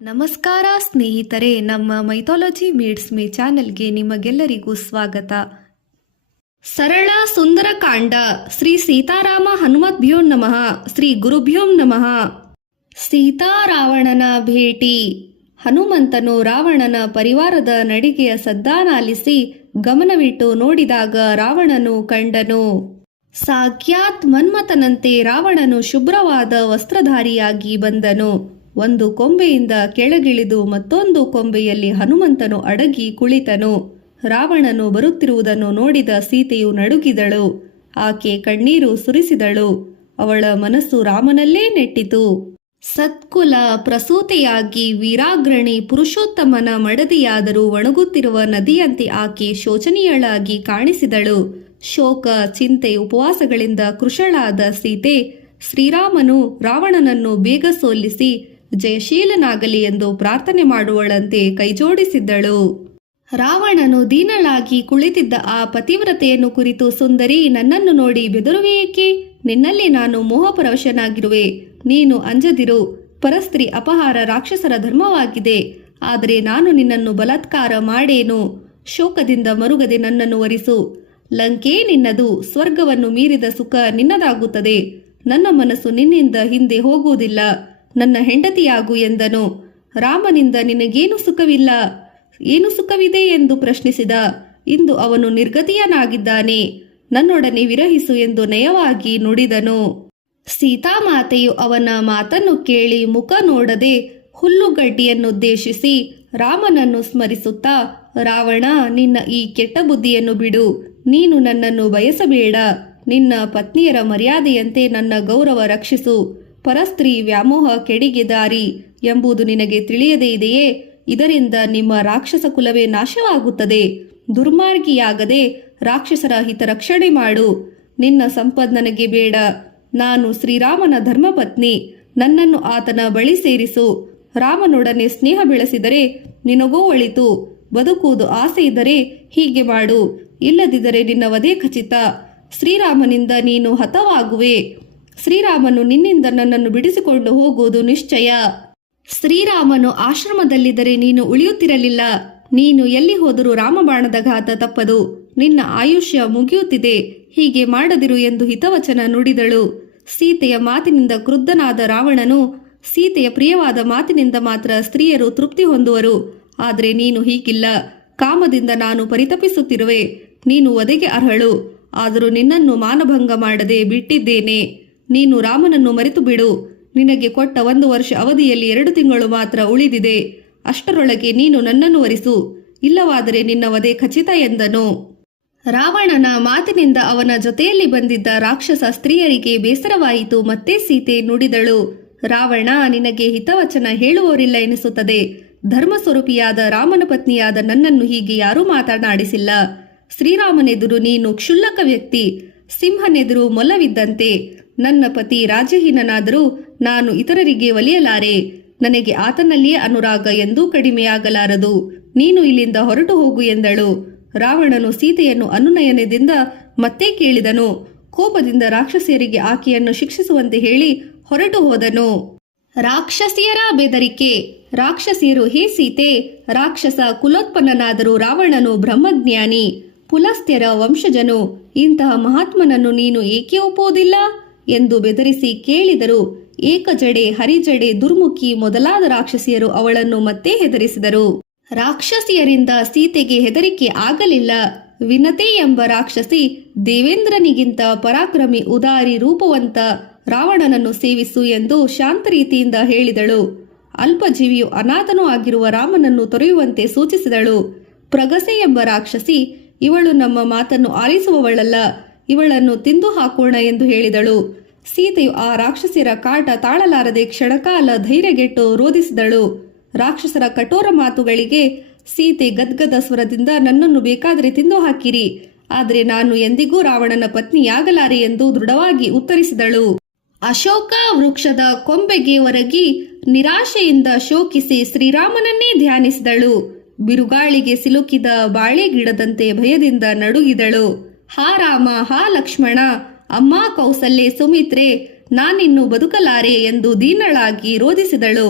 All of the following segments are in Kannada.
ನಮಸ್ಕಾರ ಸ್ನೇಹಿತರೆ, ನಮ್ಮ ಮೈಥಾಲಜಿ ಮೀಡ್ಸ್ ಮೀ ಚಾನೆಲ್ಗೆ ನಿಮಗೆಲ್ಲರಿಗೂ ಸ್ವಾಗತ. ಸರಳ ಸುಂದರ ಕಾಂಡ. ಶ್ರೀ ಸೀತಾರಾಮ ಹನುಮದ್ಭ್ಯೋ ನಮಃ. ಶ್ರೀ ಗುರುಭ್ಯೋ ನಮಃ. ಸೀತಾ ರಾವಣನ ಭೇಟಿ. ಹನುಮಂತನು ರಾವಣನ ಪರಿವಾರದ ನಡಿಗೆಯ ಸದ್ದಾನಾಲಿಸಿ ಗಮನವಿಟ್ಟು ನೋಡಿದಾಗ ರಾವಣನು ಕಂಡನು. ಸಾಕ್ಷಾತ್ ಮನ್ಮಥನಂತೆ ರಾವಣನು ಶುಭ್ರವಾದ ವಸ್ತ್ರಧಾರಿಯಾಗಿ ಬಂದನು. ಒಂದು ಕೊಂಬೆಯಿಂದ ಕೆಳಗಿಳಿದು ಮತ್ತೊಂದು ಕೊಂಬೆಯಲ್ಲಿ ಹನುಮಂತನು ಅಡಗಿ ಕುಳಿತನು. ರಾವಣನು ಬರುತ್ತಿರುವುದನ್ನು ನೋಡಿದ ಸೀತೆಯು ನಡುಗಿದಳು. ಆಕೆ ಕಣ್ಣೀರು ಸುರಿಸಿದಳು. ಅವಳ ಮನಸ್ಸು ರಾಮನಲ್ಲೇ ನೆಟ್ಟಿತು. ಸತ್ಕುಲ ಪ್ರಸೂತೆಯಾಗಿ ವೀರಾಗ್ರಣಿ ಪುರುಷೋತ್ತಮನ ಮಡದಿಯಾದರೂ ಒಣಗುತ್ತಿರುವ ನದಿಯಂತೆ ಆಕೆ ಶೋಚನೀಯಳಾಗಿ ಕಾಣಿಸಿದಳು. ಶೋಕ, ಚಿಂತೆ, ಉಪವಾಸಗಳಿಂದ ಕೃಶಳಾದ ಸೀತೆ ಶ್ರೀರಾಮನು ರಾವಣನನ್ನು ಬೇಗ ಸೋಲಿಸಿ ಜಯಶೀಲನಾಗಲಿ ಎಂದು ಪ್ರಾರ್ಥನೆ ಮಾಡುವಳಂತೆ ಕೈಜೋಡಿಸಿದ್ದಳು. ರಾವಣನು ದೀನಳಾಗಿ ಕುಳಿತಿದ್ದ ಆ ಪತಿವ್ರತೆಯನ್ನು ಕುರಿತು, ಸುಂದರಿ, ನನ್ನನ್ನು ನೋಡಿ ಬೆದರುವೆಯೇಕೆ? ನಿನ್ನಲ್ಲಿ ನಾನು ಮೋಹಪರವಶನಾಗಿರುವೆ. ನೀನು ಅಂಜದಿರು. ಪರಸ್ತ್ರೀ ಅಪಹಾರ ರಾಕ್ಷಸರ ಧರ್ಮವಾಗಿದೆ. ಆದರೆ ನಾನು ನಿನ್ನನ್ನು ಬಲಾತ್ಕಾರ ಮಾಡೇನು. ಶೋಕದಿಂದ ಮರುಗದೆ ನನ್ನನ್ನು ವರಿಸು. ಲಂಕೆ ನಿನ್ನದು. ಸ್ವರ್ಗವನ್ನು ಮೀರಿದ ಸುಖ ನಿನ್ನದಾಗುತ್ತದೆ. ನನ್ನ ಮನಸ್ಸು ನಿನ್ನಿಂದ ಹಿಂದೆ ಹೋಗುವುದಿಲ್ಲ. ನನ್ನ ಹೆಂಡತಿಯಾಗು ಎಂದನು. ರಾಮನಿಂದ ನಿನಗೇನು ಸುಖವಿಲ್ಲ, ಏನು ಸುಖವಿದೆ ಎಂದು ಪ್ರಶ್ನಿಸಿದ. ಇಂದು ಅವನು ನಿರ್ಗತಿಯನಾಗಿದ್ದಾನೆ. ನನ್ನೊಡನೆ ವಿರಹಿಸು ಎಂದು ನಯವಾಗಿ ನುಡಿದನು. ಸೀತಾಮಾತೆಯು ಅವನ ಮಾತನ್ನು ಕೇಳಿ ಮುಖ ನೋಡದೆ ಹುಲ್ಲುಗಡ್ಡಿಯನ್ನುದ್ದೇಶಿಸಿ ರಾಮನನ್ನು ಸ್ಮರಿಸುತ್ತಾ, ರಾವಣ, ನಿನ್ನ ಈ ಕೆಟ್ಟ ಬುದ್ಧಿಯನ್ನು ಬಿಡು. ನೀನು ನನ್ನನ್ನು ಬಯಸಬೇಡ. ನಿನ್ನ ಪತ್ನಿಯರ ಮರ್ಯಾದೆಯಂತೆ ನನ್ನ ಗೌರವ ರಕ್ಷಿಸು. ಪರಸ್ತ್ರೀ ವ್ಯಾಮೋಹ ಕೆಡಿಗೆ ದಾರಿ ಎಂಬುದು ನಿನಗೆ ತಿಳಿಯದೇ ಇದೆಯೇ? ಇದರಿಂದ ನಿಮ್ಮ ರಾಕ್ಷಸ ಕುಲವೇ ನಾಶವಾಗುತ್ತದೆ. ದುರ್ಮಾರ್ಗಿಯಾಗದೆ ರಾಕ್ಷಸರ ಹಿತರಕ್ಷಣೆ ಮಾಡು. ನಿನ್ನ ಸಂಪದ್ ನನಗೆ ಬೇಡ. ನಾನು ಶ್ರೀರಾಮನ ಧರ್ಮಪತ್ನಿ. ನನ್ನನ್ನು ಆತನ ಬಳಿ ಸೇರಿಸು. ರಾಮನೊಡನೆ ಸ್ನೇಹ ಬೆಳೆಸಿದರೆ ನಿನಗೂ ಒಳಿತು. ಬದುಕುವುದು ಆಸೆ ಇದ್ದರೆ ಹೀಗೆ ಮಾಡು. ಇಲ್ಲದಿದ್ದರೆ ನಿನ್ನ ವಧೆ ಖಚಿತ. ಶ್ರೀರಾಮನಿಂದ ನೀನು ಹತವಾಗುವೆ. ಶ್ರೀರಾಮನು ನಿನ್ನಿಂದ ನನ್ನನ್ನು ಬಿಡಿಸಿಕೊಂಡು ಹೋಗುವುದು ನಿಶ್ಚಯ. ಶ್ರೀರಾಮನು ಆಶ್ರಮದಲ್ಲಿದ್ದರೆ ನೀನು ಉಳಿಯುತ್ತಿರಲಿಲ್ಲ. ನೀನು ಎಲ್ಲಿ ಹೋದರೂ ರಾಮಬಾಣದ ಘಾತ ತಪ್ಪದು. ನಿನ್ನ ಆಯುಷ್ಯ ಮುಗಿಯುತ್ತಿದೆ. ಹೀಗೆ ಮಾಡದಿರು ಎಂದು ಹಿತವಚನ ನುಡಿದಳು. ಸೀತೆಯ ಮಾತಿನಿಂದ ಕ್ರುದ್ಧನಾದ ರಾವಣನು, ಸೀತೆಯ ಪ್ರಿಯವಾದ ಮಾತಿನಿಂದ ಮಾತ್ರ ಸ್ತ್ರೀಯರು ತೃಪ್ತಿ ಹೊಂದುವರು. ಆದರೆ ನೀನು ಹೀಗಿಲ್ಲ. ಕಾಮದಿಂದ ನಾನು ಪರಿತಪಿಸುತ್ತಿರುವೆ. ನೀನು ವಧೆಗೆ ಅರ್ಹಳು. ಆದರೂ ನಿನ್ನನ್ನು ಮಾನಭಂಗ ಮಾಡದೆ ಬಿಟ್ಟಿದ್ದೇನೆ. ನೀನು ರಾಮನನ್ನು ಮರೆತು ಬಿಡು. ನಿನಗೆ ಕೊಟ್ಟ 1 ವರ್ಷ ಅವಧಿಯಲ್ಲಿ 2 ತಿಂಗಳು ಮಾತ್ರ ಉಳಿದಿದೆ. ಅಷ್ಟರೊಳಗೆ ನೀನು ನನ್ನನ್ನು ವರಿಸು. ಇಲ್ಲವಾದರೆ ನಿನ್ನ ವಧೆ ಖಚಿತ ಎಂದನು. ರಾವಣನ ಮಾತಿನಿಂದ ಅವನ ಜೊತೆಯಲ್ಲಿ ಬಂದಿದ್ದ ರಾಕ್ಷಸ ಸ್ತ್ರೀಯರಿಗೆ ಬೇಸರವಾಯಿತು. ಮತ್ತೆ ಸೀತೆ ನುಡಿದಳು, ರಾವಣ, ನಿನಗೆ ಹಿತವಚನ ಹೇಳುವವರಿಲ್ಲ ಎನಿಸುತ್ತದೆ. ಧರ್ಮಸ್ವರೂಪಿಯಾದ ರಾಮನ ಪತ್ನಿಯಾದ ನನ್ನನ್ನು ಹೀಗೆ ಯಾರೂ ಮಾತನಾಡಿಸಿಲ್ಲ. ಶ್ರೀರಾಮನೆದುರು ನೀನು ಕ್ಷುಲ್ಲಕ ವ್ಯಕ್ತಿ. ಸಿಂಹನೆದುರು ಮೊಲವಿದ್ದಂತೆ. ನನ್ನ ಪತಿ ರಾಜ್ಯಹೀನನಾದರೂ ನಾನು ಇತರರಿಗೆ ಒಲಿಯಲಾರೆ. ನನಗೆ ಆತನಲ್ಲಿಯೇ ಅನುರಾಗ ಎಂದೂ ಕಡಿಮೆಯಾಗಲಾರದು. ನೀನು ಇಲ್ಲಿಂದ ಹೊರಟು ಹೋಗು ಎಂದಳು. ರಾವಣನು ಸೀತೆಯನ್ನು ಅನುನಯನದಿಂದ ಮತ್ತೆ ಕೇಳಿದನು. ಕೋಪದಿಂದ ರಾಕ್ಷಸಿಯರಿಗೆ ಆಕೆಯನ್ನು ಶಿಕ್ಷಿಸುವಂತೆ ಹೇಳಿ ಹೊರಟು ಹೋದನು. ರಾಕ್ಷಸಿಯರ ಬೆದರಿಕೆ. ರಾಕ್ಷಸಿಯರು, ಹೇ ಸೀತೆ, ರಾಕ್ಷಸ ಕುಲೋತ್ಪನ್ನನಾದರೂ ರಾವಣನು ಬ್ರಹ್ಮಜ್ಞಾನಿ, ಪುಲಸ್ತ್ಯರ ವಂಶಜನು. ಇಂತಹ ಮಹಾತ್ಮನನ್ನು ನೀನು ಏಕೆ ಒಪ್ಪುವುದಿಲ್ಲ ಎಂದು ಬೆದರಿಸಿ ಕೇಳಿದರು. ಏಕಜಡೆ, ಹರಿಜಡೆ, ದುರ್ಮುಖಿ ಮೊದಲಾದ ರಾಕ್ಷಸಿಯರು ಅವಳನ್ನು ಮತ್ತೆ ಹೆದರಿಸಿದರು. ರಾಕ್ಷಸಿಯರಿಂದ ಸೀತೆಗೆ ಹೆದರಿಕೆ ಆಗಲಿಲ್ಲ. ವಿನತೆ ಎಂಬ ರಾಕ್ಷಸಿ ದೇವೇಂದ್ರನಿಗಿಂತ ಪರಾಕ್ರಮಿ, ಉದಾರಿ, ರೂಪವಂತ ರಾವಣನನ್ನು ಸೇವಿಸು ಎಂದು ಶಾಂತ ರೀತಿಯಿಂದ ಹೇಳಿದಳು. ಅಲ್ಪಜೀವಿಯು ಅನಾಥನೂ ಆಗಿರುವ ರಾಮನನ್ನು ತೊರೆಯುವಂತೆ ಸೂಚಿಸಿದಳು. ಪ್ರಗಸೆ ಎಂಬ ರಾಕ್ಷಸಿ, ಇವಳು ನಮ್ಮ ಮಾತನ್ನು ಆಲಿಸುವವಳಲ್ಲ. ಇವಳನ್ನು ತಿಂದು ಹಾಕೋಣ ಎಂದು ಹೇಳಿದಳು. ಸೀತೆಯು ಆ ರಾಕ್ಷಸಿಯರ ಕಾಟ ತಾಳಲಾರದೆ ಕ್ಷಣಕಾಲ ಧೈರ್ಯಗೆಟ್ಟು ರೋಧಿಸಿದಳು. ರಾಕ್ಷಸರ ಕಠೋರ ಮಾತುಗಳಿಗೆ ಸೀತೆ ಗದ್ಗದ ಸ್ವರದಿಂದ, ನನ್ನನ್ನು ಬೇಕಾದರೆ ತಿಂದು ಹಾಕಿರಿ, ಆದರೆ ನಾನು ಎಂದಿಗೂ ರಾವಣನ ಪತ್ನಿಯಾಗಲಾರೆ ಎಂದು ದೃಢವಾಗಿ ಉತ್ತರಿಸಿದಳು. ಅಶೋಕ ವೃಕ್ಷದ ಕೊಂಬೆಗೆ ಒರಗಿ ನಿರಾಶೆಯಿಂದ ಶೋಕಿಸಿ ಶ್ರೀರಾಮನನ್ನೇ ಧ್ಯಾನಿಸಿದಳು. ಬಿರುಗಾಳಿಗೆ ಸಿಲುಕಿದ ಬಾಳೆ ಗಿಡದಂತೆ ಭಯದಿಂದ ನಡುಗಿದಳು. ಹಾ ರಾಮ, ಹಾ ಲಕ್ಷ್ಮಣ, ಅಮ್ಮ ಕೌಸಲ್ಯೆ, ಸುಮಿತ್ರೆ, ನಾನಿನ್ನು ಬದುಕಲಾರೆ ಎಂದು ದೀನಳಾಗಿ ರೋಧಿಸಿದಳು.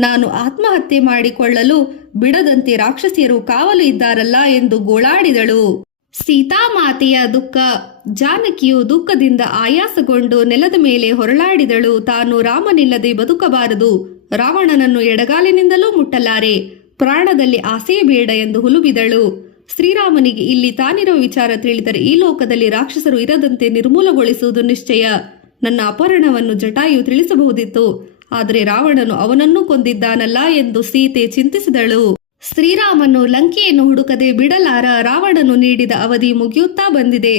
ನಾನು ಆತ್ಮಹತ್ಯೆ ಮಾಡಿಕೊಳ್ಳಲು ಬಿಡದಂತೆ ರಾಕ್ಷಸಿಯರು ಕಾವಲು ಇದ್ದಾರಲ್ಲ ಎಂದು ಗೋಳಾಡಿದಳು. ಸೀತಾಮಾತೆಯ ದುಃಖ. ಜಾನಕಿಯು ದುಃಖದಿಂದ ಆಯಾಸಗೊಂಡು ನೆಲದ ಮೇಲೆ ಹೊರಳಾಡಿದಳು. ತಾನು ರಾಮನಿಲ್ಲದೆ ಬದುಕಬಾರದು, ರಾವಣನನ್ನು ಎಡಗಾಲಿನಿಂದಲೂ ಮುಟ್ಟಲಾರೆ, ಪ್ರಾಣದಲ್ಲಿ ಆಸೆ ಬೇಡ ಎಂದು ಹುಲುಬಿದಳು. ಶ್ರೀರಾಮನಿಗೆ ಇಲ್ಲಿ ತಾನಿರುವ ವಿಚಾರ ತಿಳಿದರೆ ಈ ಲೋಕದಲ್ಲಿ ರಾಕ್ಷಸರು ಇರದಂತೆ ನಿರ್ಮೂಲಗೊಳಿಸುವುದು ನಿಶ್ಚಯ. ನನ್ನ ಅಪಹರಣವನ್ನು ಜಟಾಯು ತಿಳಿಸಬಹುದಿತ್ತು, ಆದರೆ ರಾವಣನು ಅವನನ್ನೂ ಕೊಂದಿದ್ದಾನಲ್ಲ ಎಂದು ಸೀತೆ ಚಿಂತಿಸಿದಳು. ಶ್ರೀರಾಮನು ಲಂಕೆಯನ್ನು ಹುಡುಕದೆ ಬಿಡಲಾರ. ರಾವಣನು ನೀಡಿದ ಅವಧಿ ಮುಗಿಯುತ್ತಾ ಬಂದಿದೆ.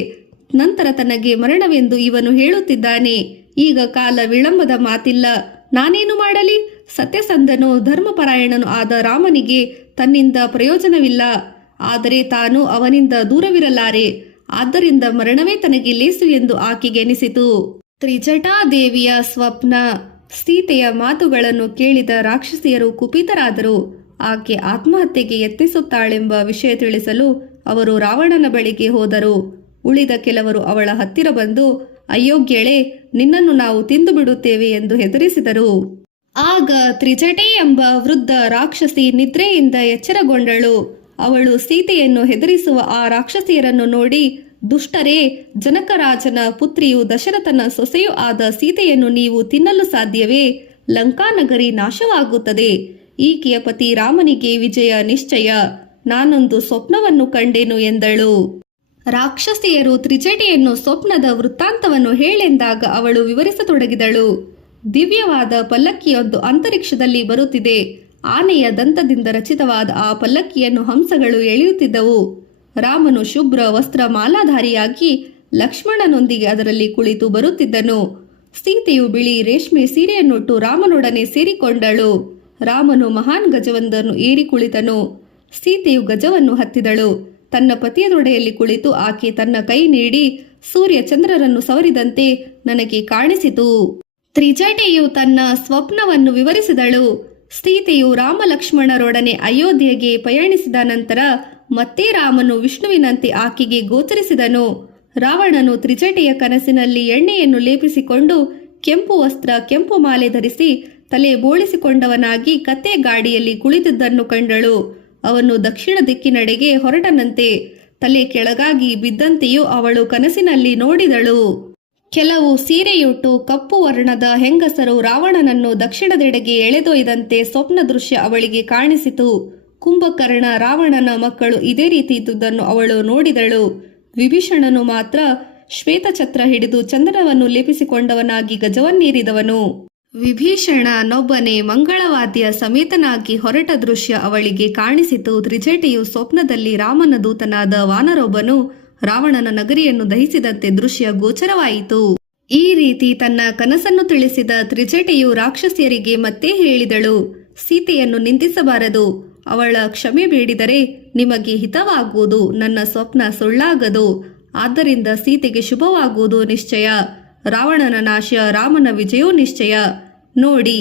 ನಂತರ ತನಗೆ ಮರಣವೆಂದು ಇವನು ಹೇಳುತ್ತಿದ್ದಾನೆ. ಈಗ ಕಾಲ ವಿಳಂಬದ ಮಾತಿಲ್ಲ. ನಾನೇನು ಮಾಡಲಿ? ಸತ್ಯಸಂಧನೂ ಧರ್ಮಪರಾಯಣನೂ ಆದ ರಾಮನಿಗೆ ತನ್ನಿಂದ ಪ್ರಯೋಜನವಿಲ್ಲ, ಆದರೆ ತಾನು ಅವನಿಂದ ದೂರವಿರಲಾರೆ. ಆದ್ದರಿಂದ ಮರಣವೇ ತನಗೆ ಲೇಸು ಎಂದು ಆಕೆಗೆ ಎನಿಸಿತು. ತ್ರಿಜಟಾದೇವಿಯ ಸ್ವಪ್ನ. ಸೀತೆಯ ಮಾತುಗಳನ್ನು ಕೇಳಿದ ರಾಕ್ಷಸಿಯರು ಕುಪಿತರಾದರು. ಆಕೆ ಆತ್ಮಹತ್ಯೆಗೆ ಯತ್ನಿಸುತ್ತಾಳೆಂಬ ವಿಷಯ ತಿಳಿಸಲು ಅವರು ರಾವಣನ ಬಳಿಗೆ ಹೋದರು. ಉಳಿದ ಕೆಲವರು ಅವಳ ಹತ್ತಿರ ಬಂದು, ಅಯೋಗ್ಯಳೆ, ನಿನ್ನನ್ನು ನಾವು ತಿಂದು ಬಿಡುತ್ತೇವೆ ಎಂದು ಹೆದರಿಸಿದರು. ಆಗ ತ್ರಿಜಟೆ ಎಂಬ ವೃದ್ಧ ರಾಕ್ಷಸಿ ನಿದ್ರೆಯಿಂದ ಎಚ್ಚರಗೊಂಡಳು. ಅವಳು ಸೀತೆಯನ್ನು ಹೆದರಿಸುವ ಆ ರಾಕ್ಷಸಿಯರನ್ನು ನೋಡಿ, ದುಷ್ಟರೇ, ಜನಕರಾಜನ ಪುತ್ರಿಯು ದಶರಥನ ಸೊಸೆಯೂ ಆದ ಸೀತೆಯನ್ನು ನೀವು ತಿನ್ನಲು ಸಾಧ್ಯವೇ? ಲಂಕಾನಗರಿ ನಾಶವಾಗುತ್ತದೆ. ಈಕೆಯ ಪತಿ ರಾಮನಿಗೆ ವಿಜಯ ನಿಶ್ಚಯ. ನಾನೊಂದು ಸ್ವಪ್ನವನ್ನು ಕಂಡೆನು ಎಂದಳು. ರಾಕ್ಷಸಿಯರು ತ್ರಿಜಟೆಯನ್ನು ಸ್ವಪ್ನದ ವೃತ್ತಾಂತವನ್ನು ಹೇಳೆಂದಾಗ ಅವಳು ವಿವರಿಸತೊಡಗಿದಳು. ದಿವ್ಯವಾದ ಪಲ್ಲಕ್ಕಿಯೊಂದು ಅಂತರಿಕ್ಷದಲ್ಲಿ ಬರುತ್ತಿದೆ. ಆನೆಯ ದಂತದಿಂದ ರಚಿತವಾದ ಆ ಪಲ್ಲಕ್ಕಿಯನ್ನು ಹಂಸಗಳು ಎಳೆಯುತ್ತಿದ್ದವು. ರಾಮನು ಶುಭ್ರ ವಸ್ತ್ರ ಮಾಲಾಧಾರಿಯಾಗಿ ಲಕ್ಷ್ಮಣನೊಂದಿಗೆ ಅದರಲ್ಲಿ ಕುಳಿತು ಬರುತ್ತಿದ್ದನು. ಸೀತೆಯು ಬಿಳಿ ರೇಷ್ಮೆ ಸೀರೆಯನ್ನುಟ್ಟು ರಾಮನೊಡನೆ ಸೇರಿಕೊಂಡಳು. ರಾಮನು ಮಹಾನ್ ಗಜವೊಂದನ್ನು ಏರಿ ಕುಳಿತನು. ಸೀತೆಯು ಗಜವನ್ನು ಹತ್ತಿದಳು. ತನ್ನ ಪತಿಯ ತೊಡೆಯಲ್ಲಿ ಕುಳಿತು ಆಕೆ ತನ್ನ ಕೈ ನೀಡಿ ಸೂರ್ಯ ಚಂದ್ರರನ್ನು ಸವರಿದಂತೆ ನನಗೆ ಕಾಣಿಸಿತು. ತ್ರಿಜಟೆಯು ತನ್ನ ಸ್ವಪ್ನವನ್ನು ವಿವರಿಸಿದಳು. ಸೀತೆಯು ರಾಮಲಕ್ಷ್ಮಣರೊಡನೆ ಅಯೋಧ್ಯೆಗೆ ಪಯಣಿಸಿದ ನಂತರ ಮತ್ತೆ ರಾಮನು ವಿಷ್ಣುವಿನಂತೆ ಆಕೆಗೆ ಗೋಚರಿಸಿದನು. ರಾವಣನು ತ್ರಿಜಟೆಯ ಕನಸಿನಲ್ಲಿ ಎಣ್ಣೆಯನ್ನು ಲೇಪಿಸಿಕೊಂಡು ಕೆಂಪು ವಸ್ತ್ರ, ಕೆಂಪು ಮಾಲೆ ಧರಿಸಿ ತಲೆ ಬೋಳಿಸಿಕೊಂಡವನಾಗಿ ಕತ್ತೆ ಗಾಡಿಯಲ್ಲಿ ಕುಳಿತಿದ್ದನ್ನು ಕಂಡಳು. ಅವನು ದಕ್ಷಿಣ ದಿಕ್ಕಿನಡೆಗೆ ಹೊರಟನಂತೆ. ತಲೆ ಕೆಳಗಾಗಿ ಬಿದ್ದಂತೆಯೂ ಅವಳು ಕನಸಿನಲ್ಲಿ ನೋಡಿದಳು. ಕೆಲವು ಸೀರೆಯುಟ್ಟು ಕಪ್ಪು ವರ್ಣದ ಹೆಂಗಸರು ರಾವಣನನ್ನು ದಕ್ಷಿಣದೆಡೆಗೆ ಎಳೆದೊಯ್ದಂತೆ ಸ್ವಪ್ನ ದೃಶ್ಯ ಅವಳಿಗೆ ಕಾಣಿಸಿತು. ಕುಂಭಕರ್ಣ, ರಾವಣನ ಮಕ್ಕಳು ಇದೇ ರೀತಿ ಇದ್ದುದನ್ನು ಅವಳು ನೋಡಿದಳು. ವಿಭೀಷಣನು ಮಾತ್ರ ಶ್ವೇತಛತ್ರ ಹಿಡಿದು ಚಂದನವನ್ನು ಲೇಪಿಸಿಕೊಂಡವನಾಗಿ ಗಜವನ್ನೇರಿದವನು. ವಿಭೀಷಣನೊಬ್ಬನೇ ಮಂಗಳವಾದ್ಯ ಸಮೇತನಾಗಿ ಹೊರಟ ದೃಶ್ಯ ಅವಳಿಗೆ ಕಾಣಿಸಿತು. ತ್ರಿಜಟೆಯು ಸ್ವಪ್ನದಲ್ಲಿ ರಾಮನ ದೂತನಾದ ವಾನರೊಬ್ಬನು ರಾವಣನ ನಗರಿಯನ್ನು ದಹಿಸಿದಂತೆ ದೃಶ್ಯ ಗೋಚರವಾಯಿತು. ಈ ರೀತಿ ತನ್ನ ಕನಸನ್ನು ತಿಳಿಸಿದ ತ್ರಿಜಟೆಯು ರಾಕ್ಷಸಿಯರಿಗೆ ಮತ್ತೆ ಹೇಳಿದಳು, ಸೀತೆಯನ್ನು ನಿಂದಿಸಬಾರದು. ಅವಳ ಕ್ಷಮೆ ಬೇಡಿದರೆ ನಿಮಗೆ ಹಿತವಾಗುವುದು. ನನ್ನ ಸ್ವಪ್ನ ಸುಳ್ಳಾಗದು. ಆದ್ದರಿಂದ ಸೀತೆಗೆ ಶುಭವಾಗುವುದು ನಿಶ್ಚಯ. ರಾವಣನ ನಾಶ, ರಾಮನ ವಿಜಯವೂ ನಿಶ್ಚಯ. ನೋಡಿ,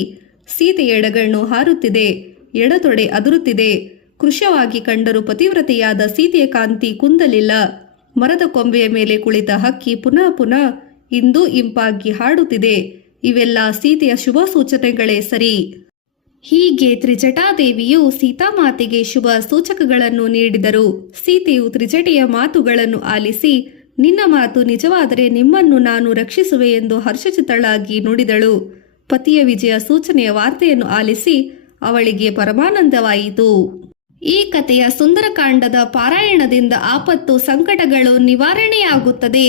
ಸೀತೆ ಎಡಗಣ್ಣು ಹಾರುತ್ತಿದೆ, ಎಡತೊಡೆ ಅದುರುತ್ತಿದೆ. ಕೃಶವಾಗಿ ಕಂಡರೂ ಪತಿವ್ರತೆಯಾದ ಸೀತೆಯ ಕಾಂತಿ ಕುಂದಲಿಲ್ಲ. ಮರದ ಕೊಂಬೆಯ ಮೇಲೆ ಕುಳಿತ ಹಕ್ಕಿ ಪುನಃ ಪುನಃ ಇಂದೂ ಇಂಪಾಗಿ ಹಾಡುತ್ತಿದೆ. ಇವೆಲ್ಲ ಸೀತೆಯ ಶುಭ ಸೂಚನೆಗಳೇ ಸರಿ. ಹೀಗೆ ತ್ರಿಜಟಾದೇವಿಯು ಸೀತಾಮಾತೆಗೆ ಶುಭ ಸೂಚಕಗಳನ್ನು ನೀಡಿದರು. ಸೀತೆಯು ತ್ರಿಜಟೆಯ ಮಾತುಗಳನ್ನು ಆಲಿಸಿ, ನಿನ್ನ ಮಾತು ನಿಜವಾದರೆ ನಿಮ್ಮನ್ನು ನಾನು ರಕ್ಷಿಸುವೆ ಎಂದು ಹರ್ಷಚಿತ್ತಳಾಗಿ ನುಡಿದಳು. ಪತಿಯ ವಿಜಯ ಸೂಚನೆಯ ವಾರ್ತೆಯನ್ನು ಆಲಿಸಿ ಅವಳಿಗೆ ಪರಮಾನಂದವಾಯಿತು. ಈ ಕಥೆಯ ಸುಂದರಕಾಂಡದ ಪಾರಾಯಣದಿಂದ ಆಪತ್ತು ಸಂಕಟಗಳು ನಿವಾರಣೆಯಾಗುತ್ತದೆ.